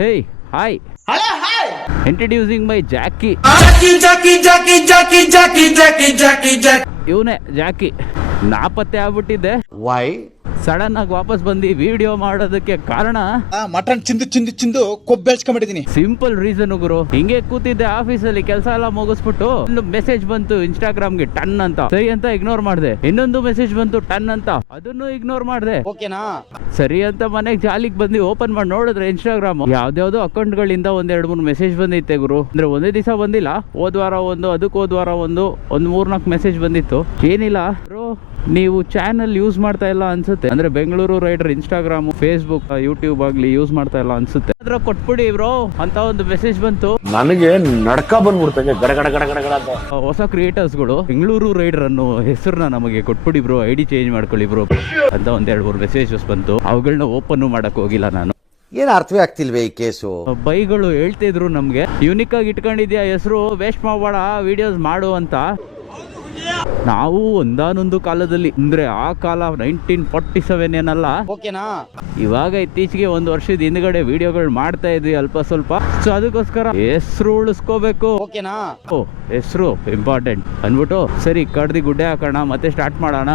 Hey, hi. Hello, hi. Introducing my Jackie. Jackie. ಇವನೇ ಜಾಕಿ. ನಾಪತ್ತೆ ಆಗ್ಬಿಟ್ಟಿದ್ದೆ. Why? Sudden ಆಗಿ ವಾಪಸ್ ಬಂದು ವಿಡಿಯೋ ಮಾಡೋದಕ್ಕೆ ಕಾರಣ ಮಟನ್ ಚಿಂದು ಕೊಬ್ಬೆಳ್ಸ್ಕೊಂಡ್ಬಿಟ್ಟಿದೀನಿ. ಸಿಂಪಲ್ ರೀಸನ್ ಗುರು. ಹಿಂಗೆ ಕೂತಿದ್ದೆ ಆಫೀಸಲ್ಲಿ ಕೆಲಸ ಎಲ್ಲ ಮುಗಿಸ್ಬಿಟ್ಟು ಒಂದು ಮೆಸೇಜ್ ಬಂತು ಇನ್ಸ್ಟಾಗ್ರಾಮ್ಗೆ ಟನ್ ಅಂತ. ಸರಿ ಅಂತ ಇಗ್ನೋರ್ ಮಾಡಿದೆ. ಇನ್ನೊಂದು ಮೆಸೇಜ್ ಬಂತು ಟನ್ ಅಂತ, ಅದನ್ನು ಇಗ್ನೋರ್ ಮಾಡಿದೆ. ಓಕೆನಾ? ಸರಿ ಅಂತ ಮನೆಗೆ ಜಾಲಿಗೆ ಬಂದು ಓಪನ್ ಮಾಡಿ ನೋಡಿದ್ರೆ ಇನ್ಸ್ಟಾಗ್ರಾಮ್ ಯಾವ್ದಾವ್ದೋ ಅಕೌಂಟ್ ಗಳಿಂದ ಒಂದ್ 2-3 ಮೆಸೇಜ್ ಬಂದಿತ್ತೆ ಗುರು. ಅಂದ್ರೆ ಒಂದೇ ದಿವಸ ಬಂದಿಲ್ಲ, ಹೋದ್ವಾರ ಒಂದು, ಅದಕ್ಕೆ ಹೋದ್ವಾರ ಒಂದು 3-4 ಮೆಸೇಜ್ ಬಂದಿತ್ತು. ಏನಿಲ್ಲ ಬ್ರೋ, ನೀವು ಚಾನಲ್ ಯೂಸ್ ಮಾಡ್ತಾ ಇಲ್ಲ ಅನ್ಸುತ್ತೆ. ಅಂದ್ರೆ Bengaluru rider Instagram, Facebook, YouTube ಆಗ್ಲಿ ಯೂಸ್ ಮಾಡ್ತಾ ಇಲ್ಲ ಅನ್ಸುತ್ತೆ. ಅದ್ರ ಕೊಟ್ಬಿಡಿ ಬ್ರೋ ಅಂತ ಒಂದು ಮೆಸೇಜ್ ಬಂತು. ನನಗೆ ನಡ್ಕ ಬಂದ್ಬಿಡ್ತಂಗೆ ಗಡ ಗಡ ಗಡ ಗಡ ಗಡ ಅಂತ. ಹೊಸ ಕ್ರಿಯೇಟರ್ಸ್ ಗಳು ಬೆಂಗಳೂರು ರೈಡರ್ ಅನ್ನೋ ಹೆಸರನ್ನ ನಮಗೆ ಕೊಟ್ಬಿಡಿ ಬ್ರೋ, ಐಡಿ ಚೇಂಜ್ ಮಾಡ್ಕೊಳ್ಳಿ ಬ್ರೋ ಅಂತ ಒಂದ್ 2-3 ಮೆಸೇಜಸ್ ಬಂತು. ಅವುಗಳನ್ನ ಓಪನ್ ಮಾಡಕ್ ಹೋಗಿಲ್ಲ ನಾನು. ಏನ್ ಅರ್ಥವೇ ಆಗ್ತಿಲ್ವೇ ಈ ಕೇಸು? ಬೈಗಳು ಹೇಳ್ತಿದ್ರು ನಮ್ಗೆ, ಯೂನಿಕ್ ಆಗಿ ಇಟ್ಕೊಂಡಿದ್ಯಾ ಹೆಸರು, ವೇಸ್ಟ್ ಮಾಡಬೇಡ, ವಿಡಿಯೋಸ್ ಮಾಡು ಅಂತ. ನಾವು ಒಂದಾನೊಂದು ಕಾಲದಲ್ಲಿ, ಅಂದ್ರೆ ಆ ಕಾಲ 1947 ಏನಲ್ಲ, ಓಕೆನಾ? ಇವಾಗ ಇತ್ತೀಚೆಗೆ 1 ವರ್ಷದ ಹಿಂದ್ಗಡೆ ವಿಡಿಯೋಗಳು ಮಾಡ್ತಾ ಇದ್ವಿ ಅಲ್ಪ ಸ್ವಲ್ಪ. ಸೊ ಅದಕ್ಕೋಸ್ಕರ ಹೆಸರು ಉಳಿಸ್ಕೋಬೇಕು. ಓಕೆನಾ? ಹೆಸರು ಇಂಪಾರ್ಟೆಂಟ್ ಅಂದ್ಬಿಟ್ಟು ಸರಿ ಕಡ್ದಿ ಗುಡ್ಡೆ ಹಾಕೋಣ, ಮತ್ತೆ ಸ್ಟಾರ್ಟ್ ಮಾಡೋಣ.